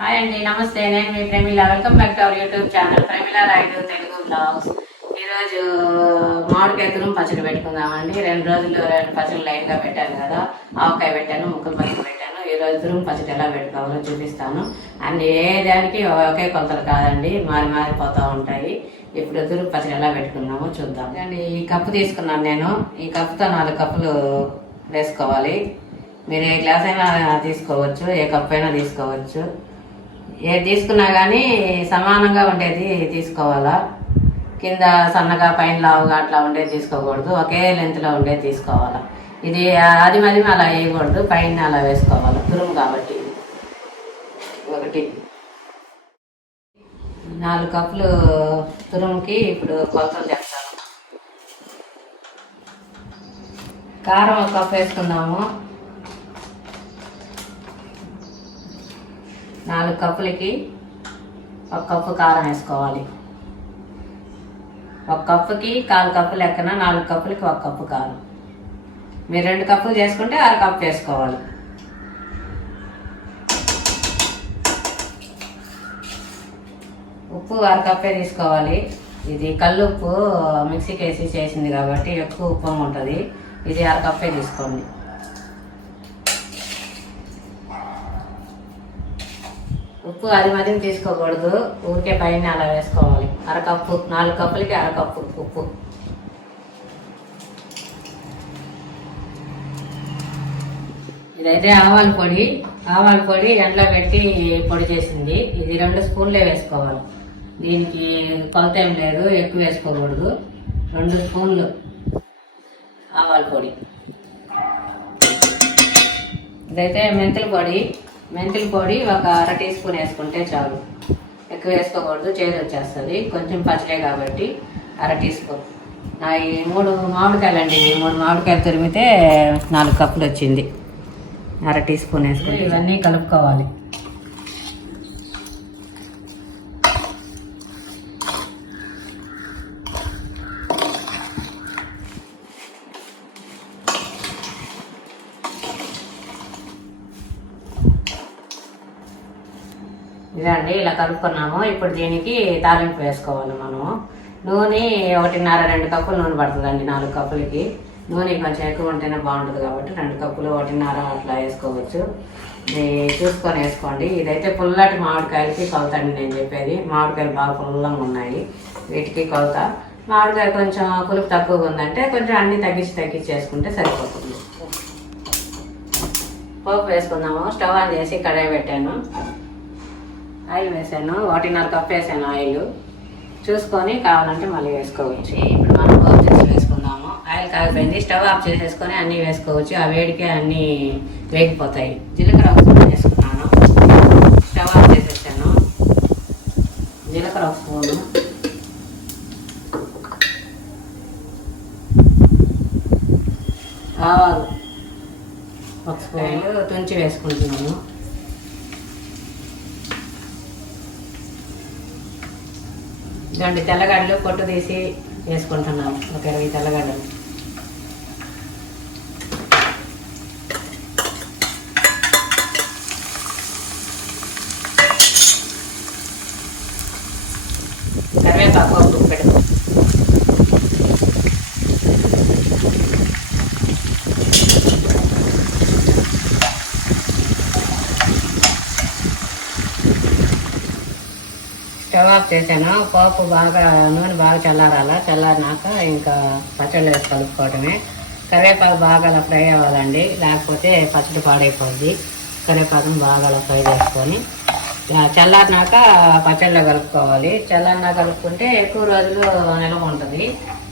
Hi అండి, నమస్తే. నేను మీ Premila. Welcome back to our YouTube channel ప్రేమిలారాయుడు Telugu blogs. ఈరోజు మామిడికాయ తురుము పచ్చడి పెట్టుకుందామండి. 2 రోజులు 2 పచ్చళ్ళు లైన్గా పెట్టాను కదా. ఆవకాయ పెట్టాను, ముక్కలు పచ్చడి పెట్టాను. ఈరోజు తురుము పచ్చడి ఎలా పెట్టుకోవాలో చూపిస్తాను. అన్ని ఏ దానికి ఒకే కొలతలు కాదండి, మారిపోతూ ఉంటాయి. ఇప్పుడు తురుము పచ్చడి ఎలా పెట్టుకున్నామో చూద్దాం అండి. ఈ కప్పు తీసుకున్నాను నేను. ఈ కప్పుతో 4 కప్పులు వేసుకోవాలి. మీరు ఏ గ్లాస్ అయినా తీసుకోవచ్చు, ఏ కప్పు అయినా తీసుకోవచ్చు. ఏది తీసుకున్నా కానీ సమానంగా ఉండేది తీసుకోవాలా. కింద సన్నగా పైన లావుగా అట్లా ఉండేది తీసుకోకూడదు, ఒకే లెంత్లో ఉండేది తీసుకోవాలా. ఇది అది అలా వేయకూడదు, పైన అలా వేసుకోవాలి. తురుము కాబట్టి 4 కప్పులు తురుముకి ఇప్పుడు కొలతలు చెప్తాను. కారం 1 కప్పు వేసుకుందాము. 4 కప్పులకి 1 కప్పు కారం వేసుకోవాలి. 1 కప్పుకి 1/4 కప్పు లెక్కన 4 కప్పులకి 1 కప్పు కారం. మీరు 2 కప్పులు చేసుకుంటే 1/2 కప్పు వేసుకోవాలి. ఉప్పు 1/2 కప్పే తీసుకోవాలి. ఇది కల్లుప్పు మిక్సీకి వేసి చేసింది కాబట్టి ఎక్కువ ఉప్పు ఉంటుంది. ఇది 1/2 కప్పే తీసుకోండి. ఉప్పు అది తీసుకోకూడదు, ఊరికే పైన అలా వేసుకోవాలి. 1/2 కప్పు, 4 కప్పులకి 1/2 కప్పు ఉప్పు. ఇదైతే ఆవాల పొడి ఎండలో పెట్టి పొడి చేసింది. ఇది 2 స్పూన్లే వేసుకోవాలి. దీనికి కొలత ఏం లేదు, ఎక్కువ వేసుకోకూడదు. 2 స్పూన్లు ఆవాల పొడి. ఇదైతే మెంతుల పొడి 1/2 టీ స్పూన్ వేసుకుంటే చాలు. ఎక్కువ వేసుకోకూడదు, చేదు వచ్చేస్తుంది. కొంచెం పచ్చడే కాబట్టి 1/2 టీ స్పూన్. నా ఈ 3 మామిడికాయలు అండి. 3 మామిడికాయలు తురిమితే 4 కప్పులు వచ్చింది. 1/2 టీ స్పూన్ వేసుకుంటే ఇవన్నీ కలుపుకోవాలి. ఇదండి, ఇలా కలుపుకున్నాము. ఇప్పుడు దీనికి తాలింపు వేసుకోవాలి మనము. నూనె 1.5-2 కప్పులు నూనె పడుతుందండి 4 కప్పులకి. నూనె కొంచెం ఎక్కువ ఉంటేనే బాగుంటుంది కాబట్టి 2 కప్పులు 1.5 అట్లా వేసుకోవచ్చు. చూసుకొని వేసుకోండి. ఇదైతే పుల్లటి మామిడికాయలకి కొలత అండి నేను చెప్పేది. మామిడికాయలు బాగా పుల్లంగా ఉన్నాయి, వీటికి కొలత. మామిడికాయ కొంచెం పులుపు తక్కువగా ఉందంటే కొంచెం అన్ని తగ్గించి వేసుకుంటే సరిపోతుంది. పోపు వేసుకుందాము. స్టవ్ ఆన్ చేసి కడాయి పెట్టాను. ఆయిల్ వేసాను, 1.5 కప్పు వేసాను ఆయిల్. చూసుకొని కావాలంటే మళ్ళీ వేసుకోవచ్చు. ఇప్పుడు మనం పోపు చేసి వేసుకుందాము. ఆయిల్ కాగిపోయింది, స్టవ్ ఆఫ్ చేసేసుకొని అన్నీ వేసుకోవచ్చు. ఆ వేడికే అన్నీ వేగిపోతాయి. జీలకర్ర 1 స్పూన్ వేసుకున్నాను. స్టవ్ ఆఫ్ చేసేసాను. జీలకర్ర 1 స్పూను, ఆవాలు 1 స్పూన్ తుంచి వేసుకుంటున్నాను. ఇలాంటి తెల్లగడ్డలు పొట్టు తీసి వేసుకుంటున్నాను, ఒక 20 తెల్లగడ్డలు. కరివేపాకు పెట్టుకో. స్టవ్ ఆఫ్ చేశాను. పోపు నూనె బాగా చల్లారినాక ఇంకా పచ్చళ్ళు వేసి కలుపుకోవడమే. కరివేపాకు బాగా అలా ఫ్రై అవ్వాలండి, లేకపోతే పచ్చడి పాడైపోద్ది. కరివేపాకును బాగా అలా ఫ్రై చేసుకొని చల్లారినాక పచ్చళ్ళలో కలుపుకోవాలి. చల్లారినాక కలుపుకుంటే ఎక్కువ రోజులు నిల్వ ఉంటుంది.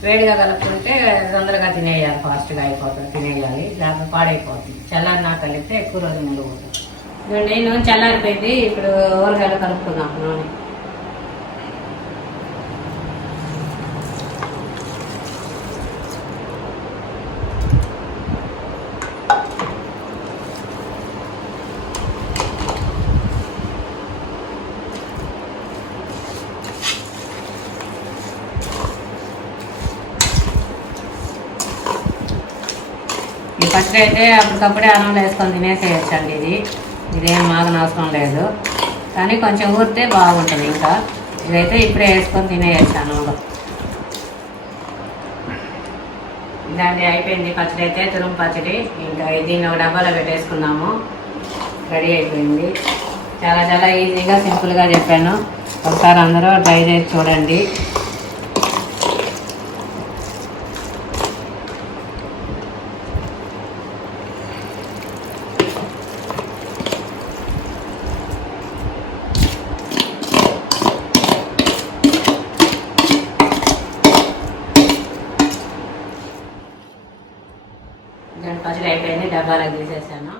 వేడిగా కలుపుకుంటే తొందరగా తినేయాలి, ఫాస్ట్గా అయిపోతుంది, తినేయాలి, లేకపోతే పాడైపోతుంది. చల్లారినాక కలిపితే ఎక్కువ రోజులు నిల్వ ఉంటుంది. ఇవ్వండి, నూనె చల్లారిపోయింది. ఇప్పుడు ఊరగాయలు కలుపుకుందాం. నూనె ఈ పచ్చడి అయితే అప్పటికప్పుడే అన్నంలో వేసుకొని తినేసేయచ్చండి. ఇదేం మాగనవసరం లేదు. కానీ కొంచెం ఊరితే బాగుంటుంది. ఇంకా ఇదైతే ఇప్పుడే వేసుకొని తినేసాను. ఇలాంటి అయిపోయింది పచ్చడి అయితే, తురుము పచ్చడి. ఇంకా దీన్ని ఒక డబ్బాలో పెట్టేసుకున్నాము. రెడీ అయిపోయింది. చాలా చాలా ఈజీగా సింపుల్గా చెప్పాను. ఒకసారి అందరూ ట్రై చేసి చూడండి. పచ్చడి అయిపోయింది, డబ్బాలకు తీసేసాను.